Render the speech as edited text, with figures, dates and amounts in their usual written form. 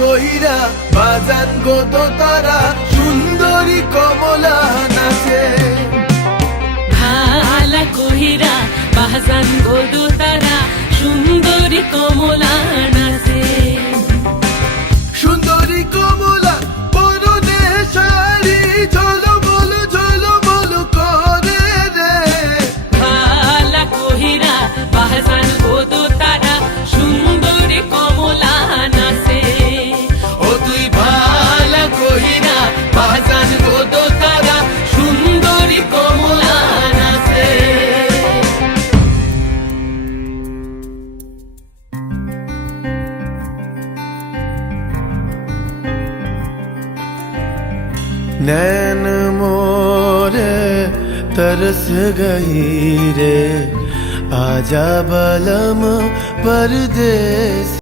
কইরা বাজান গো দোতারা সুন্দরী কমলা নাচে। ভালা কইরা বাজান গো দোতারা সুন্দরী কমলা নাচে। সুন্দরী কমলা পরনে শাড়ি ঝলমল করে রে। ভালা কইরা বাজান গো দোতারা সুন্দরী কমলা নাচে। ও তুই ভালা কইরা বাজান গো দোতারা সুন্দরী কমলা নাচে। नैन मोरे तरस गई रे, आजा बलम परदेस।